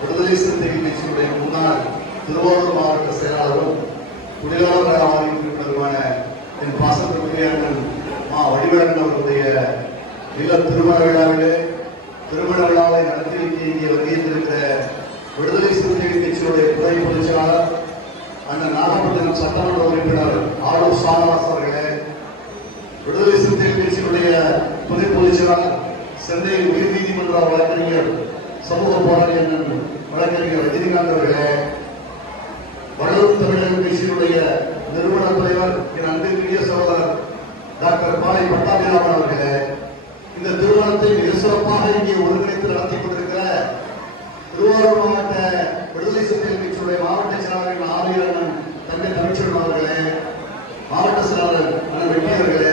விடுதலை சிறுத்தைகள் கட்சியினுடைய முன்னாள் திருவாரூர் மாவட்ட செயலாளரும் தொழிலாளர் ஆணையருமான என் பாசத்திற்குரிய மா வடிவேலன் அவர்களுடைய இல்ல திருமண விழாவிலே திருமண விழாவை நடத்தி இங்கே வருகின்ற விடுதலை சிறுத்தைகள் கட்சியினுடைய துணை பொதுச் செயலாளர் அண்ணன் நாகப்பட்டினம் சட்டமன்ற உறுப்பினர் ஆலூர் சானவாஸ் அவர்களே, விடுதலை சிறுத்தைகள் கட்சியினுடைய துணை பொதுச் செயலாளர் சென்னை உயர்நீதிமன்ற வழக்கறிஞர் சமூக போராளி அண்ணன் வழக்கறிஞர் ரஜினிகாந்த் அவர்களே, வடலூர் தமிழக கட்சியினுடைய நிறுவன தலைவர் என் அன்பிற்குரிய சகோதரர் டாக்டர் பாலை பட்டாபிராமன் அவர்களே, இந்த திருமணத்தை மிக சிறப்பாக இங்கே ஒருங்கிணைத்து நடத்தி கொண்டிருக்கிற திருவாரூர் மாவட்ட விடுதலை சிறுத்தைகள் கட்சியுடைய மாவட்ட செயலாளர் ஆரியர் அண்ணன் தங்கை தமிழ்ச்செல்வன் அவர்களே, மாவட்ட செயலாளர் அண்ணன் வெற்றி அவர்களே,